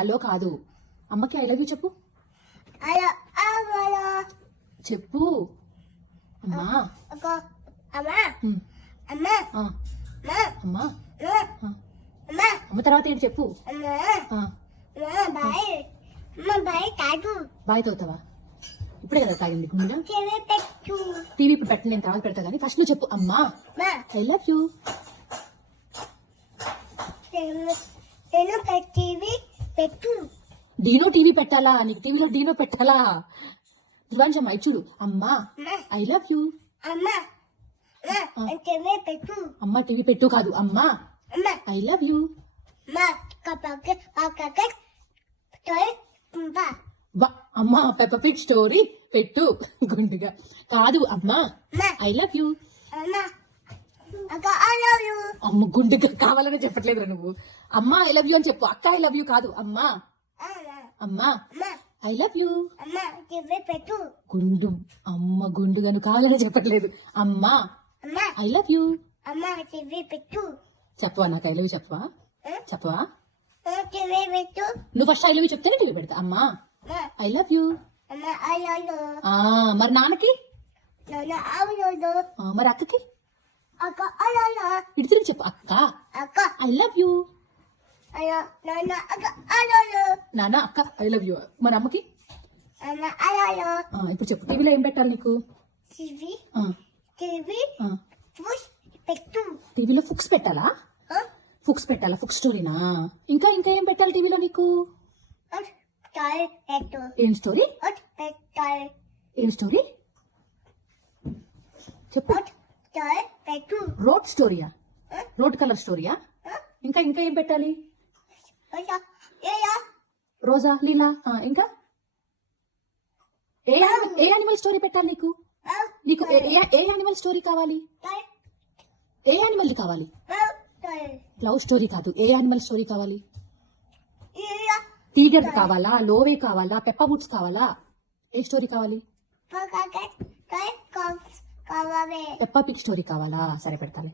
Hello కాదు, అమ్మకి I love you చెప్పు. చెప్పు అమ్మా. అమ్మా అమ్మ తర్వాత ఏంటి చెప్పు. బాయ్ తోతావా? ఇప్పుడే కదా తాగింది గుండె. టీవీ ఇప్పుడు పెట్టండి, నేను తర్వాత పెడతా కానీ ఫస్ట్ నువ్వు చెప్పు. అమ్మా I love you. D no TV పెట్టాలా? నీకు టీవీలో డీనో పెట్టాలా? ధ్రువాంశం అయి చూడు. అమ్మా ఐ లవ్ యూ. అమ్మ టీవీ పెట్టు కాదు, అమ్మా ఐ లవ్ యూ. అమ్మా పెప్ప పిగ్ స్టోరీ పెట్టు గుండుగా కాదు, అమ్మా ఐ లవ్ యూ. అమ్మ గుండుగా కావాలని చెప్పట్లేదు నువ్వు. అమ్మా ఐ లవ్ యూ అని చెప్పు. అక్క ఐ లవ్ యూ కాదు, అమ్మా. అమ్మా ఐ లవ్ యూ. గుండు అమ్మ గుండుగా నువ్వు కావాలని చెప్పట్లేదు. అమ్మా ఐ లవ్ యూ. చెప్పవా? నాకు ఐ లవ్ యూ చెప్పవా? చెప్పవా? నువ్వు ఫస్ట్ ఐ లవ్ యూ చెప్తేనే టీవీ పెడతా. అమ్మా ఐ లవ్ యూ. మరి నాన్నకి, మరి అక్కకి ఇటు తిరిగి చెప్పు. అక్క ఐ లవ్ యూ. నాన్న అక్క ఐ లవ్ యూ. మరి అమ్మకి ఇప్పుడు చెప్పు. టీవీలో ఏం పెట్టాలి నీకు? టీవీలో ఫుక్స్ పెట్టాలా? ఫుక్స్ పెట్టాలా? ఫుక్స్ స్టోరీనా? ఇంకా ఇంకా ఏం పెట్టాలి టీవీలో నీకు? ఏం స్టోరీ? ఏం స్టోరీ చెప్పు. రోడ్ స్టోరీయా? రోడ్ కలర్ స్టోరీయా? ఇంకా ఇంకా ఏం పెట్టాలి? రోజా లీలా. ఇంకా ఏ యానిమల్ స్టోరీ పెట్టాలి నీకు? నీకు ఏ యానిమల్ స్టోరీ కావాలి? ఏ యానిమల్ కావాలి? లవ్ స్టోరీ కాదు, ఏ యానిమల్ స్టోరీ కావాలి? టీగర్ కావాలా? లోవే కావాలా? పెప్ప బుట్స్ కావాలా? ఏ స్టోరీ కావాలి? పెప్పా పిగ్ స్టోరీ కావాలా? సరే పెడతాలే.